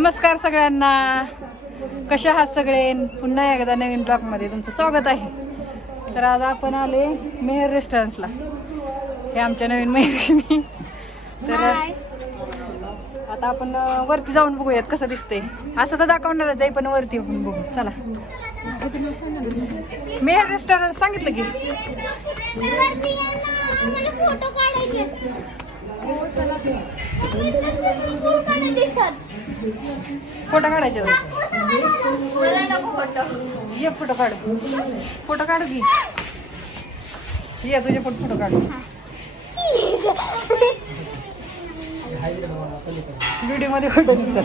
नमस्कार सगळ्यांना. कशा आहात सगळे? पुन्हा एकदा नवीन ब्लॉगमध्ये तुमचं स्वागत आहे. तर आज आपण आले मेहर रेस्टॉरंट्सला हे आमच्या नवीन मैत्रिणी. तर आता आपण वरती जाऊन बघूयात कसं दिसतंय. असं तर दाखवणारच आहे पण वरती आपण बघू. चला. मेहर रेस्टॉरंट सांगितलं की. फोटो काढायचे दिसत फोटो काढायचे आहेत. मला नको फोटो. ये फोटो काढ. फोटो काढू की. ये तुझे पण फोटो काढू. व्हिडिओमध्ये फोटो निघतात.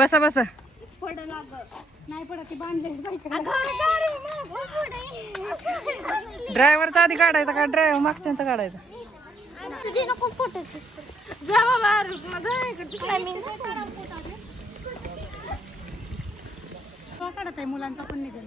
बसा बसा. ड्रायव्हरचा आधी काढायचा का? ड्रायव्हर मागच्यांचा काढायचा. काढत आहे मुलांचा पण निघेल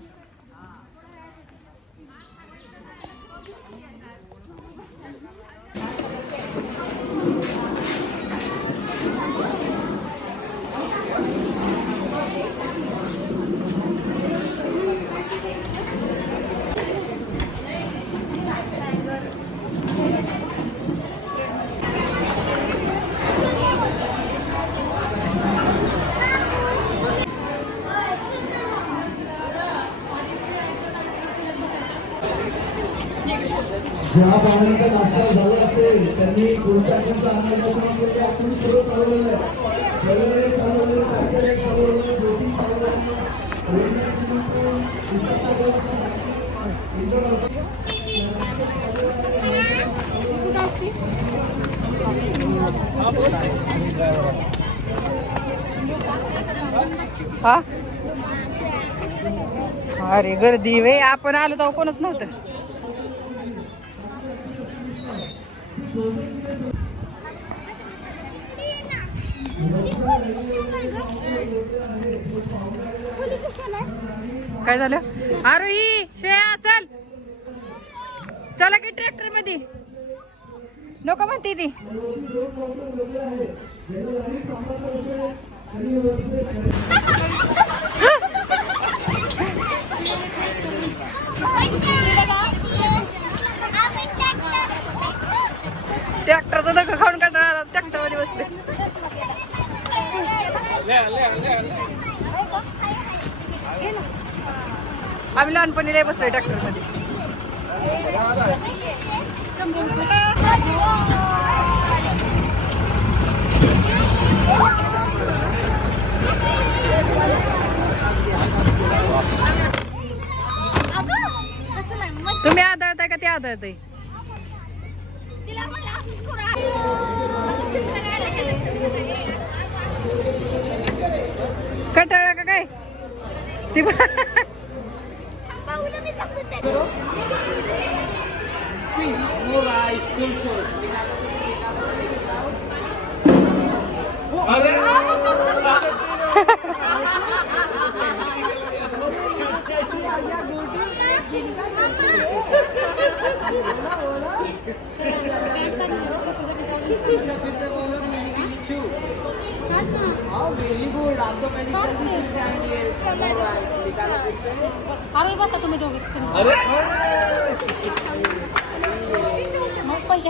ज्या पाहुण्यांचा नाश्ता झाला असेल त्यांनी पुढच्या आठवड्याचा आनंद आपण सर्व चालवलेलं आहे. वेगवेगळे चालवलेलं पॅकेट चालवलेलं बोटिंग हा? अरे गर्दी वे आपण आलो तर कोणच नव्हतं. काय झालं? आरोही श्रेया चल. चला की ट्रॅक्टरमध्ये नको म्हणते ती. ट्रॅक्टरचा धक्का खाऊन काढणार ट्रॅक्टरमध्ये बसले. आम्ही लहानपणी लय बसलोय ट्रॅक्टरमध्ये तुम्ही आदळताय का ते आदळताय? कटाळा का काय ती बा- थांबवलं मी कसं ते अरे बसा तुम्ही दोघे मग पैसे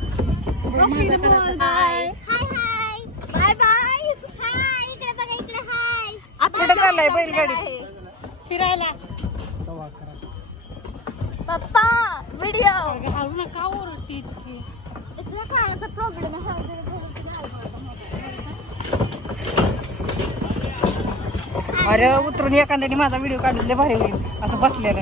कुठं चाललाय बैलगाडी? फिरायला. पप्पा व्हिडिओ हळू ना का ओरडती इतकी. खाण्याचा प्रॉब्लेम आहे. अरे उतरून एखाद्याने माझा व्हिडिओ काढून लय भारी होईल. असं बसलेलं.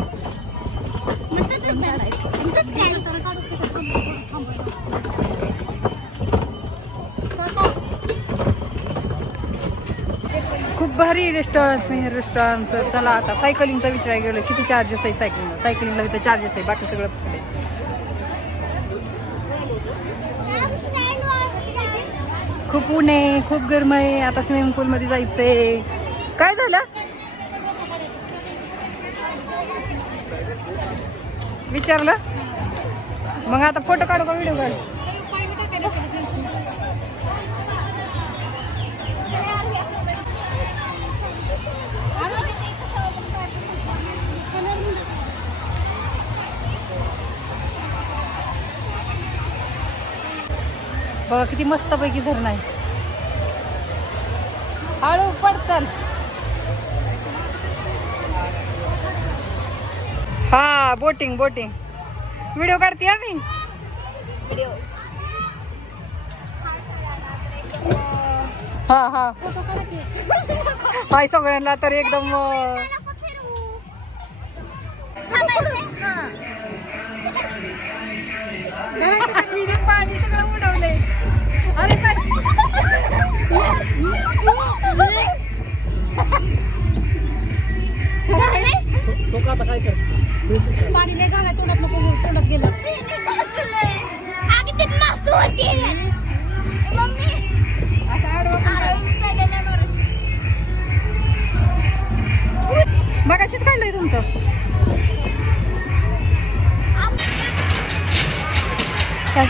खूप भारी रेस्टॉरंट मेहर रेस्टॉरंटचं चला आता सायकलिंगचा विचार गेलो किती चार्जेस आहे सायकलिंगला सायकलिंगला तिथे चार्जेस आहे बाकी सगळं खूप ऊन आहे खूप गरम आहे. आता स्विमिंग पूल मध्ये जायचंय. काय झालं? विचारलं? मग आता फोटो काढू का व्हिडिओ काढू? बघा किती मस्त पैकी धरण आहे. हळू पडचाल हा बोटिंग बोटिंग. व्हिडिओ काढते आम्ही हा हा. फोटो हाय सगळ्यांना तर एकदम पाणी सगळं उडवलंय 哎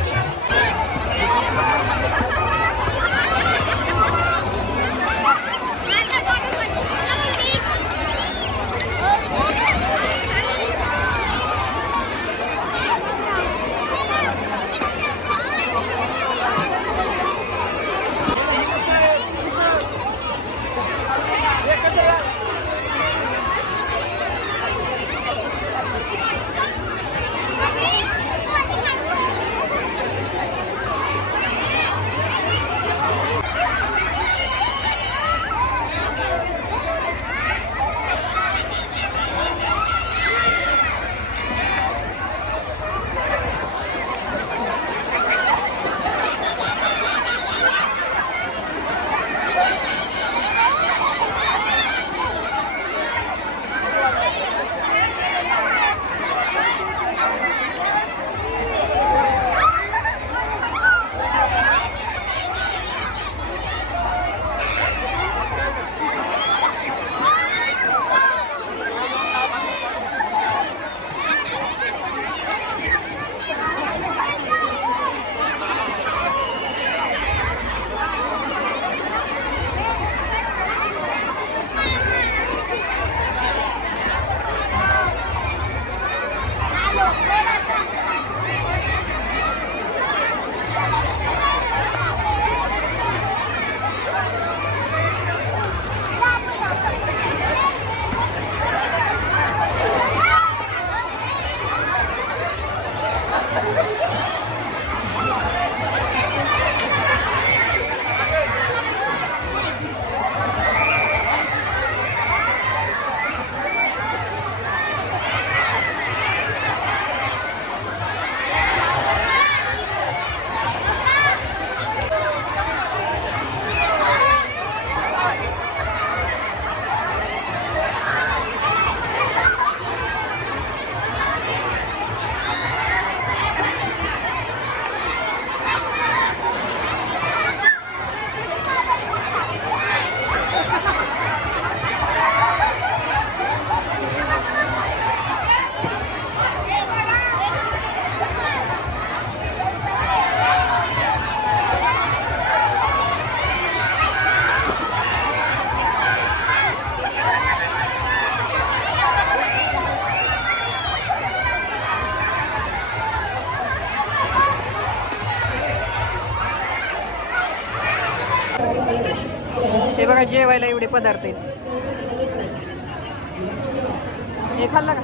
¡Espérate! बघा जेवायला एवढे पदार्थ आहेत. हे खाल्ला का?